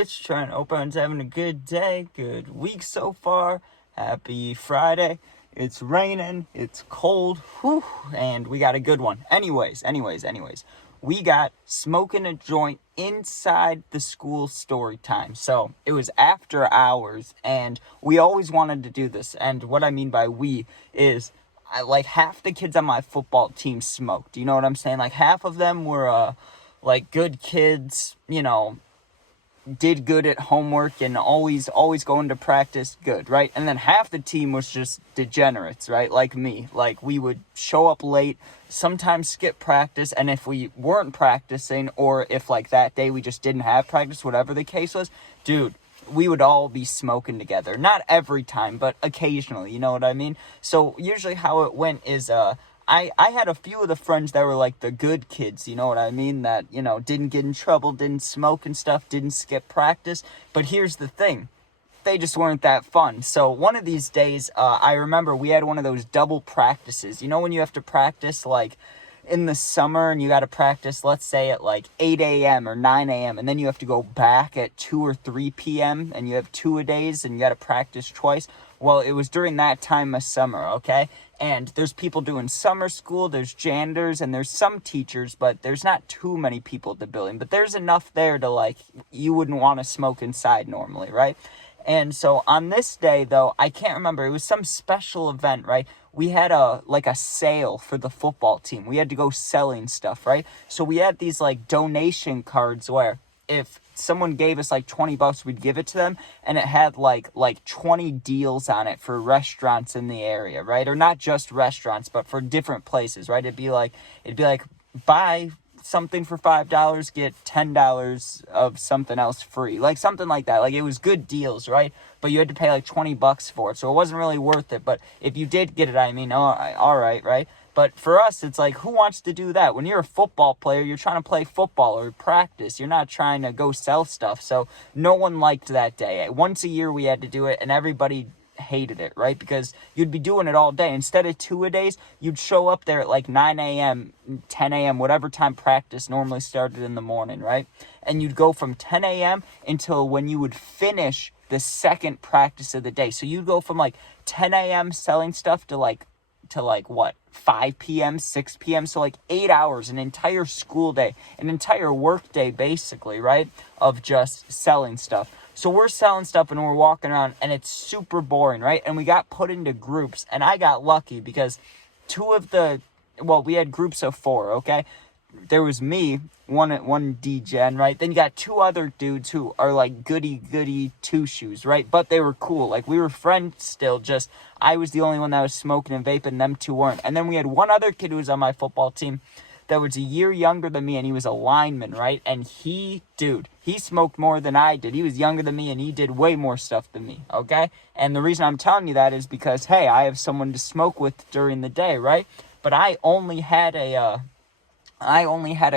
Twitch. Trying to hope everyone's having a good day, good week so far. Happy Friday. It's raining, it's cold, whew, and we got a good one. Anyways. We got smoking a joint inside the school story time. So it was after hours, and we always wanted to do this. And what I mean by we is, like, half the kids on my football team smoked. You know what I'm saying? Like, half of them were, like, good kids, you know, did good at homework and always going to practice good, right? And then half the team was just degenerates, right? Like me. Like, we would show up late, sometimes skip practice, and if we weren't practicing, or if like that day we just didn't have practice, whatever the case was, dude, we would all be smoking together. Not every time, but occasionally, you know what I mean? So usually how it went is, I had a few of the friends that were like the good kids, you know what I mean? That, you know, didn't get in trouble, didn't smoke and stuff, didn't skip practice. But here's the thing. They just weren't that fun. So one of these days, I remember we had one of those double practices. You know when you have to practice like in the summer and you got to practice, let's say at like 8 a.m. or 9 a.m. and then you have to go back at 2 or 3 p.m. and you have 2-a-days and you got to practice twice. Well, it was during that time of summer, okay? And there's people doing summer school, there's janitors, and there's some teachers, but there's not too many people at the building. But there's enough there to, like, you wouldn't want to smoke inside normally, right? And so on this day, though, I can't remember, it was some special event, right? We had a sale for the football team. We had to go selling stuff, right? So we had these, like, donation cards where if someone gave us like $20, we'd give it to them, and it had like 20 deals on it for restaurants in the area, right? Or not just restaurants, but for different places, right? It'd be like buy something for $5, get $10 of something else free, like something like that. Like, it was good deals, right? But you had to pay like $20 for it, so it wasn't really worth it. But if you did get it, I mean, all right, right? But for us, it's like, who wants to do that? When you're a football player, you're trying to play football or practice. You're not trying to go sell stuff. So no one liked that day. Once a year we had to do it, and everybody hated it, right? Because you'd be doing it all day. Instead of 2-a-days, you'd show up there at like 9 a.m., 10 a.m., whatever time practice normally started in the morning, right? And you'd go from 10 a.m. until when you would finish the second practice of the day. So you'd go from like 10 a.m. selling stuff to like what, 5 p.m., 6 p.m., so like 8 hours, an entire school day, an entire work day, basically, right, of just selling stuff. So we're selling stuff and we're walking around, and it's super boring, right? And we got put into groups, and I got lucky because we had groups of 4, okay? There was me, one D-gen, right? Then you got 2 other dudes who are like goody two-shoes, right? But they were cool. Like, we were friends still, just I was the only one that was smoking and vaping, them 2 weren't. And then we had one other kid who was on my football team that was a year younger than me, and he was a lineman, right? And he smoked more than I did. He was younger than me, and he did way more stuff than me, okay? And the reason I'm telling you that is because, hey, I have someone to smoke with during the day, right? But I only had a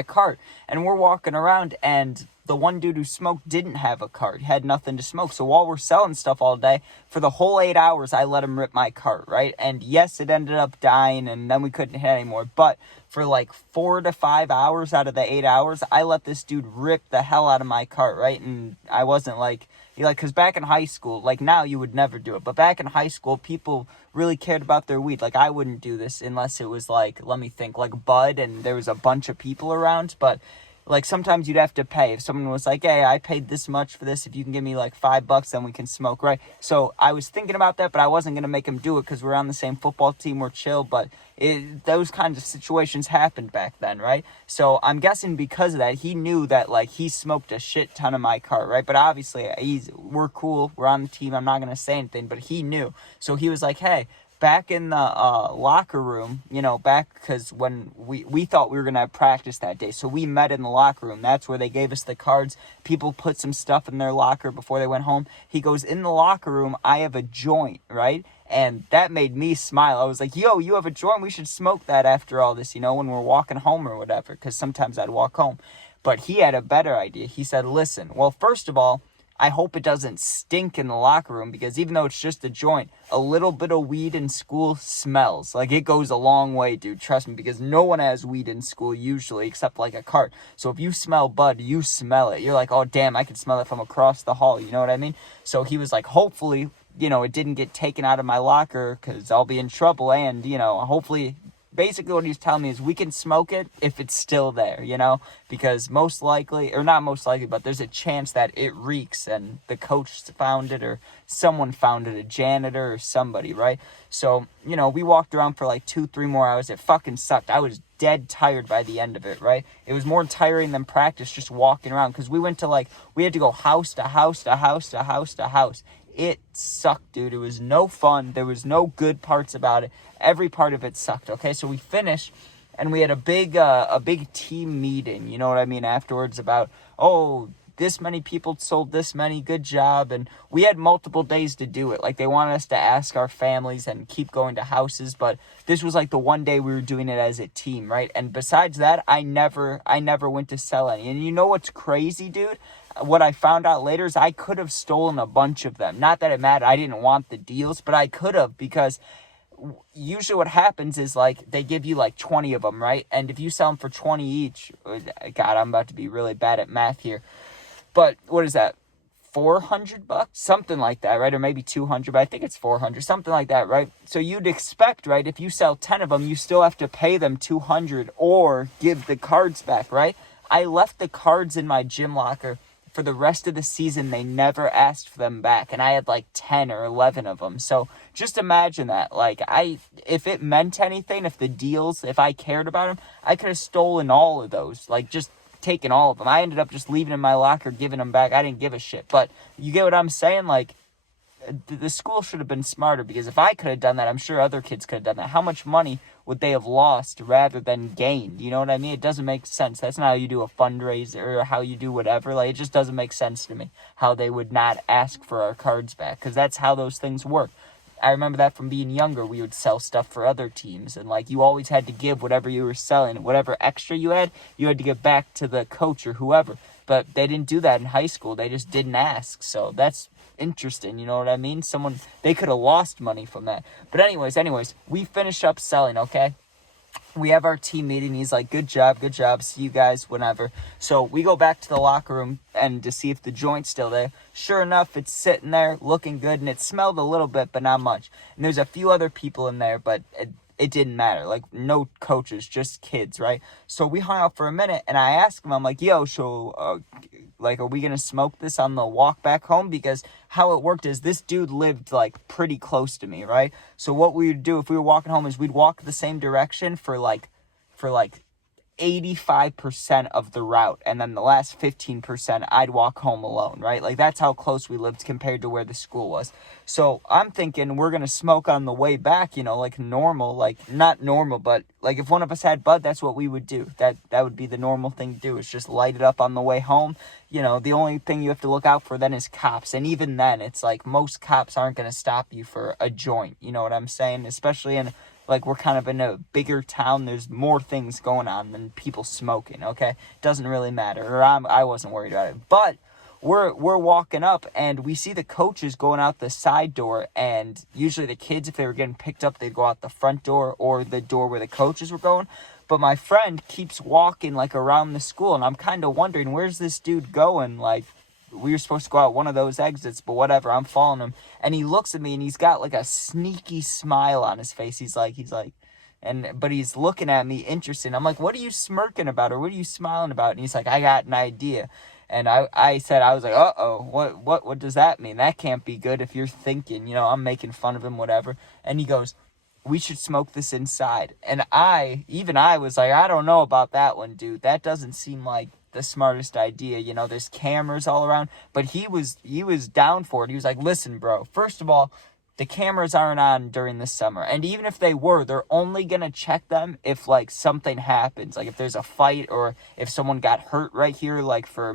cart, and we're walking around, and the one dude who smoked didn't have a cart, had nothing to smoke. So while we're selling stuff all day, for the whole 8 hours, I let him rip my cart, right? And yes, it ended up dying, and then we couldn't hit anymore. But for like 4 to 5 hours out of the 8 hours, I let this dude rip the hell out of my cart, right? And I wasn't like, because back in high school, like now you would never do it, but back in high school, people really cared about their weed. Like, I wouldn't do this unless it was like, let me think, like bud and there was a bunch of people around. But like, sometimes you'd have to pay. If someone was like, hey, I paid this much for this, if you can give me like $5, then we can smoke, right? So I was thinking about that, but I wasn't going to make him do it because we're on the same football team, we're chill. But those kinds of situations happened back then, right? So I'm guessing because of that, he knew that like he smoked a shit ton of my cart, right? But obviously we're cool, we're on the team, I'm not going to say anything, but he knew. So he was like, hey, back in the locker room, because when we thought we were going to have practice that day. So we met in the locker room. That's where they gave us the cards. People put some stuff in their locker before they went home. He goes, in the locker room, I have a joint, right? And that made me smile. I was like, yo, you have a joint? We should smoke that after all this, when we're walking home or whatever. Because sometimes I'd walk home. But he had a better idea. He said, listen, well, first of all, I hope it doesn't stink in the locker room, because even though it's just a joint, a little bit of weed in school smells. Like, it goes a long way, dude. Trust me, because no one has weed in school usually, except like a cart. So if you smell bud, you smell it. You're like, oh, damn, I can smell it from across the hall. You know what I mean? So he was like, hopefully, it didn't get taken out of my locker because I'll be in trouble. And, hopefully, basically what he's telling me is we can smoke it if it's still there, because most likely, or not most likely, but there's a chance that it reeks and the coach found it or someone found it, a janitor or somebody, right? So, we walked around for like 2-3 more hours. It fucking sucked. I was dead tired by the end of it, right? It was more tiring than practice just walking around, because we had to go house to house to house to house to house. It sucked, dude. It was no fun. There was no good parts about it. Every part of it sucked, okay? So we finished, and we had a big team meeting, you know what I mean, afterwards about, oh, this many people sold this many, good job. And we had multiple days to do it. Like, they wanted us to ask our families and keep going to houses, but this was like the one day we were doing it as a team, right? And besides that, I never went to sell any. And you know what's crazy, dude? What I found out later is I could have stolen a bunch of them. Not that it mattered. I didn't want the deals, but I could have, because usually what happens is, like, they give you like 20 of them, right? And if you sell them for 20 each, God, I'm about to be really bad at math here. But what is that? $400? Something like that, right? Or maybe 200, but I think it's 400, something like that, right? So you'd expect, right, if you sell 10 of them, you still have to pay them 200 or give the cards back, right? I left the cards in my gym locker for the rest of the season. They never asked for them back, and I had like 10 or 11 of them. So just imagine that. Like, if it meant anything, if I cared about them, I could have stolen all of those, like, just taken all of them. I ended up just leaving them in my locker, giving them back. I didn't give a shit. But you get what I'm saying? Like, the school should have been smarter, because if I could have done that, I'm sure other kids could have done that. How much money would they have lost rather than gained? You know what I mean? It doesn't make sense. That's not how you do a fundraiser or how you do whatever. Like, it just doesn't make sense to me how they would not ask for our cards back, because that's how those things work. I remember that from being younger. We would sell stuff for other teams, and like, you always had to give whatever you were selling, whatever extra you had to give back to the coach or whoever. But they didn't do that in high school. They just didn't ask. So that's interesting, you know what I mean? They could have lost money from that. But anyways, we finish up selling, okay? We have our team meeting. He's like, good job, see you guys whenever. So we go back to the locker room and to see if the joint's still there. Sure enough, it's sitting there looking good, and it smelled a little bit, but not much. And there's a few other people in there, but it didn't matter. Like, no coaches, just kids, right? So we hung out for a minute, and I asked him, I'm like, yo, so, are we going to smoke this on the walk back home? Because how it worked is this dude lived, like, pretty close to me, right? So what we would do if we were walking home is we'd walk the same direction for 85% of the route, and then the last 15% I'd walk home alone, right? Like, that's how close we lived compared to where the school was. So I'm thinking we're gonna smoke on the way back, like normal, like not normal, but like if one of us had bud, that's what we would do. That would be the normal thing to do, is just light it up on the way home. The only thing you have to look out for then is cops, and even then it's like most cops aren't gonna stop you for a joint, you know what I'm saying? Especially in, like, we're kind of in a bigger town. There's more things going on than people smoking, okay? Doesn't really matter. Or I wasn't worried about it. But we're walking up, and we see the coaches going out the side door. And usually the kids, if they were getting picked up, they'd go out the front door or the door where the coaches were going. But my friend keeps walking, like, around the school. And I'm kind of wondering, where's this dude going? Like, we were supposed to go out one of those exits, but whatever, I'm following him. And he looks at me, and he's got like a sneaky smile on his face. He's like, but he's looking at me interested. I'm like, what are you smirking about, or what are you smiling about? And he's like, I got an idea. And I said, I was like, uh-oh, what does that mean? That can't be good if you're thinking, I'm making fun of him, whatever. And he goes, we should smoke this inside. And I was like, I don't know about that one, dude. That doesn't seem like the smartest idea. There's cameras all around, but he was down for it. He was like, listen, bro, first of all, the cameras aren't on during the summer. And even if they were, they're only going to check them if, like, something happens. Like, if there's a fight or if someone got hurt right here, like, for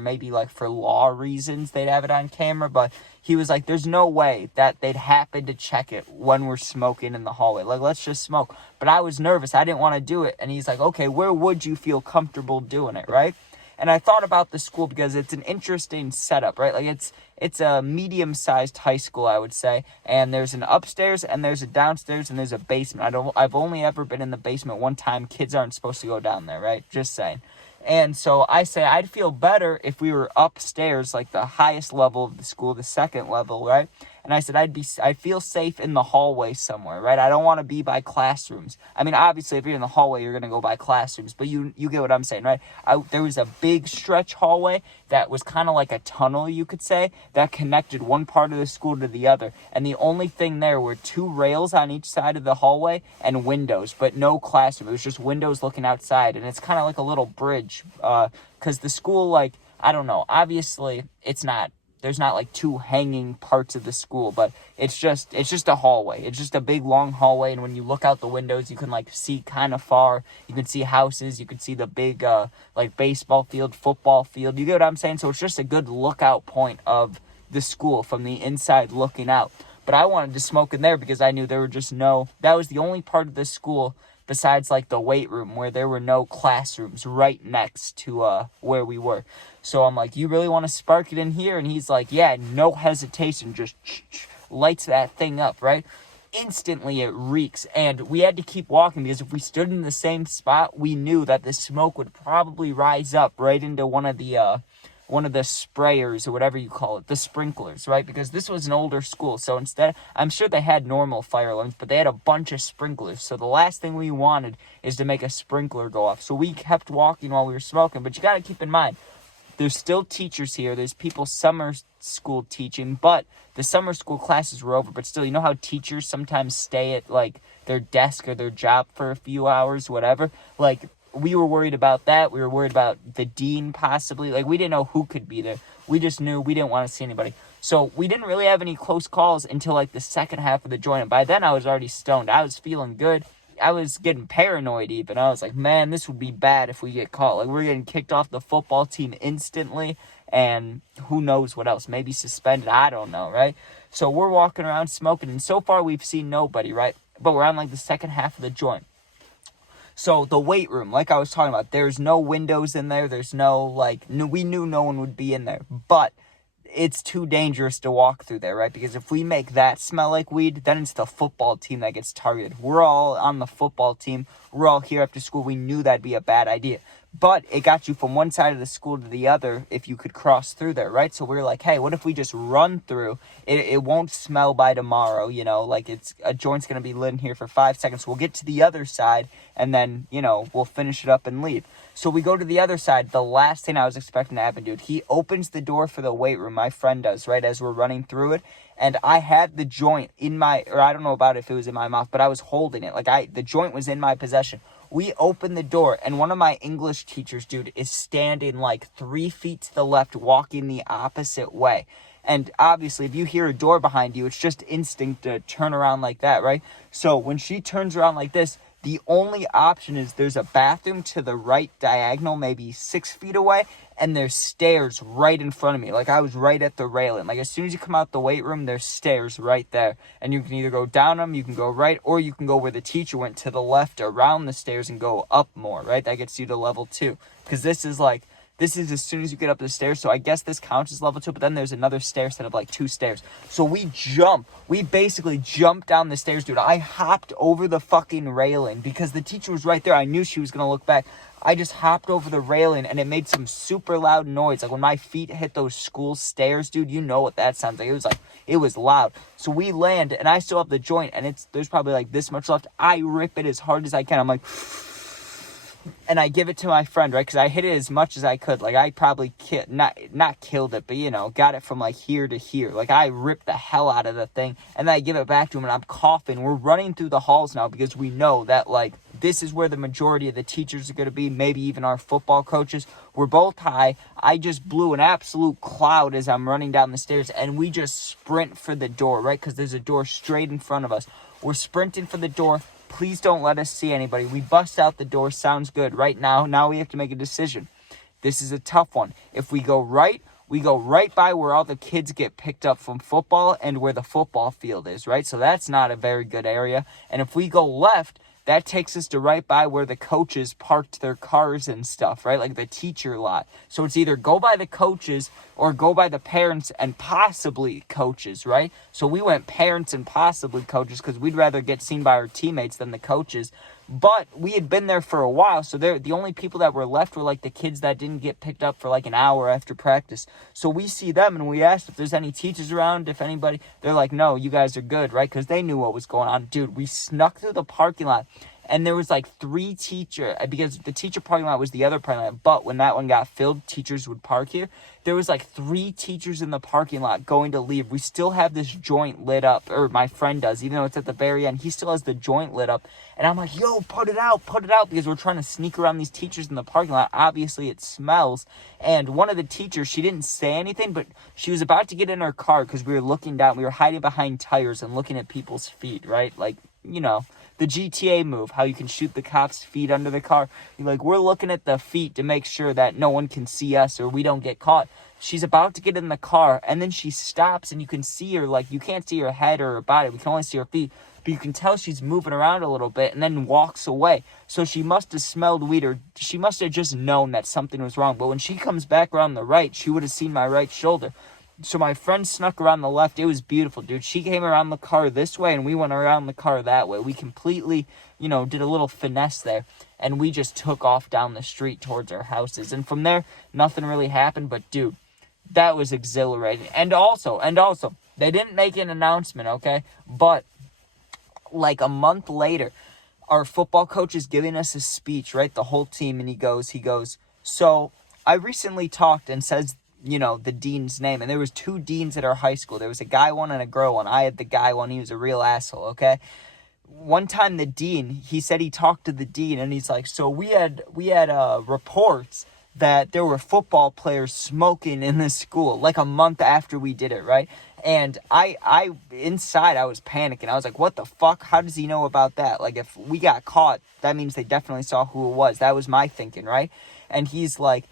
law reasons, they'd have it on camera. But he was like, there's no way that they'd happen to check it when we're smoking in the hallway. Like, let's just smoke. But I was nervous. I didn't want to do it. And he's like, okay, where would you feel comfortable doing it, right? And I thought about the school because it's an interesting setup, right? Like it's a medium-sized high school, I would say. And there's an upstairs and there's a downstairs and there's a basement. I've only ever been in the basement one time. Kids aren't supposed to go down there, right? Just saying. And so I say I'd feel better if we were upstairs, like the highest level of the school, the second level, right? And I said I'd feel safe in the hallway somewhere, right? I don't want to be by classrooms. I mean, obviously, if you're in the hallway, you're going to go by classrooms, but you get what I'm saying, right? There was a big stretch hallway that was kind of like a tunnel, you could say, that connected one part of the school to the other. And the only thing there were 2 rails on each side of the hallway and windows, but no classroom. It was just windows looking outside, and it's kind of like a little bridge, because the school, like, I don't know, obviously, there's not like 2 hanging parts of the school, but it's just a hallway. It's just a big long hallway, and when you look out the windows, you can like see kind of far. You can see houses, you can see the big like baseball field, football field. You get what I'm saying? So it's just a good lookout point of the school from the inside looking out. But I wanted to smoke in there because I knew there were just that was the only part of the school besides like the weight room where there were no classrooms right next to where we were. So I'm like, you really want to spark it in here? And he's like, yeah, no hesitation, just lights that thing up, right? Instantly it reeks, and we had to keep walking because if we stood in the same spot, we knew that the smoke would probably rise up right into one of the sprayers or whatever you call it, the sprinklers, right? Because this was an older school, so instead, I'm sure they had normal fire alarms, but they had a bunch of sprinklers. So the last thing we wanted is to make a sprinkler go off. So we kept walking while we were smoking, but you got to keep in mind, there's still teachers here. There's people summer school teaching, but the summer school classes were over. But still, you know how teachers sometimes stay at like their desk or their job for a few hours, whatever? Like, we were worried about that. We were worried about the dean possibly. Like, we didn't know who could be there. We just knew we didn't want to see anybody. So we didn't really have any close calls until like the second half of the joint. And by then I was already stoned. I was feeling good. I was getting paranoid even. I was like, man, this would be bad if we get caught. Like, we're getting kicked off the football team instantly, and who knows what else. Maybe suspended. I don't know, right? So we're walking around smoking, and so far we've seen nobody, right? But we're on like the second half of the joint. So the weight room, like I was talking about, there's no windows in there. There's no, we knew no one would be in there. But it's too dangerous to walk through there, right? Because if we make that smell like weed, then it's the football team that gets targeted. We're all on the football team. We're all here after school. We knew that'd be a bad idea. But it got you from one side of the school to the other if you could cross through there, right? So we were like, hey, what if we just run through? It won't smell by tomorrow, like it's a joint's going to be lit in here for 5 seconds. We'll get to the other side, and then, we'll finish it up and leave. So we go to the other side. The last thing I was expecting to happen, dude, he opens the door for the weight room. My friend does, right, as we're running through it. And I had the joint in I don't know about if it was in my mouth, but I was holding it. The joint was in my possession. We open the door, and one of my English teachers, dude, is standing like 3 feet to the left, walking the opposite way. And obviously, if you hear a door behind you, it's just instinct to turn around like that, right? So when she turns around like this, the only option is there's a bathroom to the right diagonal, maybe 6 feet away, and there's stairs right in front of me. Like, I was right at the railing. Like, as soon as you come out the weight room, there's stairs right there. And you can either go down them, you can go right, or you can go where the teacher went to the left around the stairs and go up more, right? That gets you to level 2. Because this is as soon as you get up the stairs. So I guess this counts as level 2, but then there's another stair set of like 2 stairs. So we basically jumped down the stairs, dude. I hopped over the fucking railing because the teacher was right there. I knew she was going to look back. I just hopped over the railing, and it made some super loud noise. Like, when my feet hit those school stairs, dude, you know what that sounds like. It was loud. So we land, and I still have the joint, and there's probably like this much left. I rip it as hard as I can. I'm like, and I give it to my friend, right? Because I hit it as much as I could. Like, I probably not killed it, but, got it from like here to here. Like, I ripped the hell out of the thing, and then I give it back to him, and I'm coughing. We're running through the halls now because we know that, like, this is where the majority of the teachers are going to be, maybe even our football coaches. We're both high. I just blew an absolute cloud as I'm running down the stairs, and we just sprint for the door, right? Because there's a door straight in front of us. We're sprinting for the door. Please don't let us see anybody. We bust out the door. Sounds good. Right now we have to make a decision. This is a tough one. If we go right by where all the kids get picked up from football and where the football field is, right? So that's not a very good area. And if we go left, that takes us to right by where the coaches parked their cars and stuff, right? Like the teacher lot. So it's either go by the coaches or go by the parents and possibly coaches, right? So we went parents and possibly coaches because we'd rather get seen by our teammates than the coaches. But we had been there for a while, so the only people that were left were like the kids that didn't get picked up for like an hour after practice. So we see them and we asked if there's any teachers around, if anybody. They're like, no, you guys are good, right? Because they knew what was going on. Dude, we snuck through the parking lot. And there was like 3 teachers, because the teacher parking lot was the other parking lot. But when that one got filled, teachers would park here. There was like 3 teachers in the parking lot going to leave. We still have this joint lit up, or my friend does, even though it's at the very end. He still has the joint lit up. And I'm like, yo, put it out, because we're trying to sneak around these teachers in the parking lot. Obviously, it smells. And one of the teachers, she didn't say anything, but she was about to get in her car because we were looking down. We were hiding behind tires and looking at people's feet, right? Like, you know, the GTA move, how you can shoot the cops' feet under the car. Like, we're looking at the feet to make sure that no one can see us or we don't get caught. She's about to get in the car, and then she stops, and you can see her, like, you can't see her head or her body. We can only see her feet. But you can tell she's moving around a little bit and then walks away. So she must have smelled weed, or she must have just known that something was wrong. But when she comes back around the right, she would have seen my right shoulder. So my friend snuck around the left. It was beautiful, dude. She came around the car this way, and we went around the car that way. We completely, did a little finesse there. And we just took off down the street towards our houses. And from there, nothing really happened. But, dude, that was exhilarating. And also, they didn't make an announcement, okay? But like a month later, our football coach is giving us a speech, right? The whole team. And he goes, so I recently talked, and says, the dean's name. And there was 2 deans at our high school. There was a guy one and a girl one. I had the guy one. He was a real asshole, okay? One time the dean, he said he talked to the dean, and he's like, so we had reports that there were football players smoking in this school, like a month after we did it, right? And I inside, I was panicking. I was like, what the fuck? How does he know about that? Like, if we got caught, that means they definitely saw who it was. That was my thinking, right? And he's like,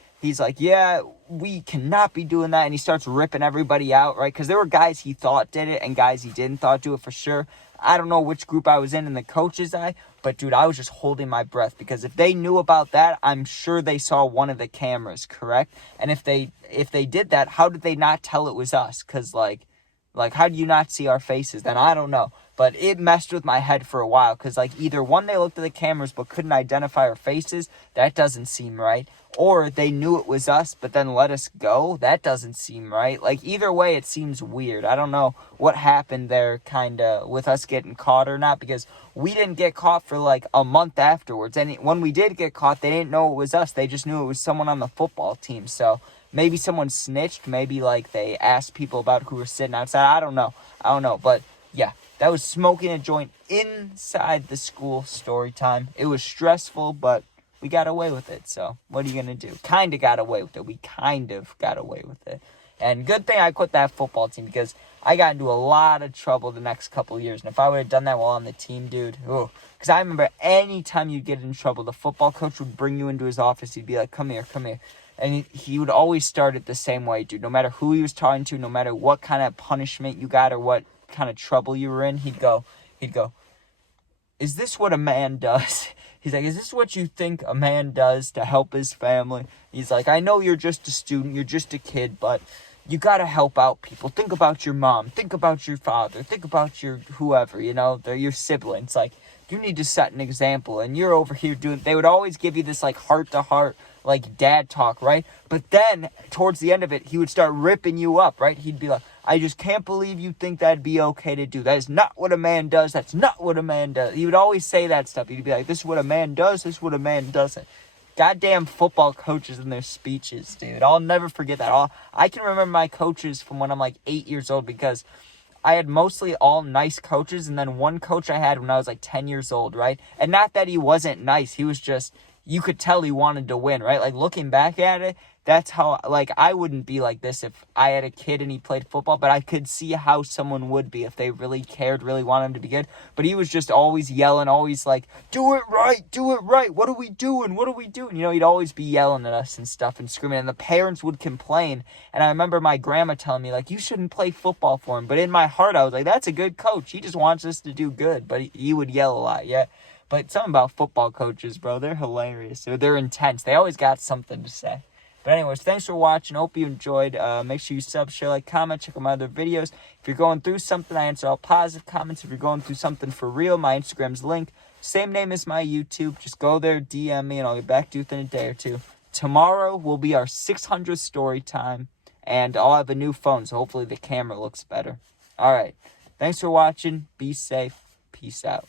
yeah, we cannot be doing that. And he starts ripping everybody out, right? Because there were guys he thought did it and guys he didn't thought do it for sure. I don't know which group I was in the coach's eye, but dude, I was just holding my breath, because if they knew about that, I'm sure they saw one of the cameras, correct? And if they did that, how did they not tell it was us? Because like how do you not see our faces? Then I don't know. But it messed with my head for a while, because like either one, they looked at the cameras but couldn't identify our faces. That doesn't seem right. Or they knew it was us but then let us go. That doesn't seem right. Like either way, it seems weird. I don't know what happened there kind of with us getting caught or not, because we didn't get caught for like a month afterwards. And when we did get caught, they didn't know it was us. They just knew it was someone on the football team. So maybe someone snitched. Maybe like they asked people about who were sitting outside. I don't know. But yeah, that was smoking a joint inside the school story time. It was stressful, but we got away with it. So what are you going to do? Kind of got away with it. We kind of got away with it. And good thing I quit that football team, because I got into a lot of trouble the next couple of years. And if I would have done that while on the team, dude, because I remember any time you get in trouble, the football coach would bring you into his office. He'd be like, come here. And he would always start it the same way, dude. No matter who he was talking to, no matter what kind of punishment you got or what kind of trouble you were in, he'd go, is this what a man does? He's like, is this what you think a man does to help his family? He's like, I know you're just a student, you're just a kid, but you got to help out people. Think about your mom. Think about your father. Think about your whoever, they're your siblings. Like, you need to set an example. And you're over here they would always give you this, like, heart-to-heart, like, dad talk, right? But then, towards the end of it, he would start ripping you up, right? He'd be like, I just can't believe you think that'd be okay to do. That is not what a man does. That's not what a man does. He would always say that stuff. He'd be like, this is what a man does. This is what a man doesn't. Goddamn football coaches and their speeches, dude. I'll never forget that. I can remember my coaches from when I'm like 8 years old, because I had mostly all nice coaches, and then one coach I had when I was like 10 years old, right? And not that he wasn't nice. He was just, you could tell he wanted to win, right? Like, looking back at it, that's how, like, I wouldn't be like this if I had a kid and he played football, but I could see how someone would be if they really cared, really wanted him to be good. But he was just always yelling, always like, do it right, what are we doing, he'd always be yelling at us and stuff and screaming, and the parents would complain. And I remember my grandma telling me, like, you shouldn't play football for him. But in my heart, I was like, that's a good coach, he just wants us to do good. But he would yell a lot, yeah. But something about football coaches, bro, they're hilarious. They're intense. They always got something to say. But anyways, thanks for watching. Hope you enjoyed. Make sure you sub, share, like, comment, check out my other videos. If you're going through something, I answer all positive comments. If you're going through something for real, my Instagram's linked. Same name as my YouTube. Just go there, DM me, and I'll get back to you within a day or two. Tomorrow will be our 600th story time, and I'll have a new phone, so hopefully the camera looks better. All right. Thanks for watching. Be safe. Peace out.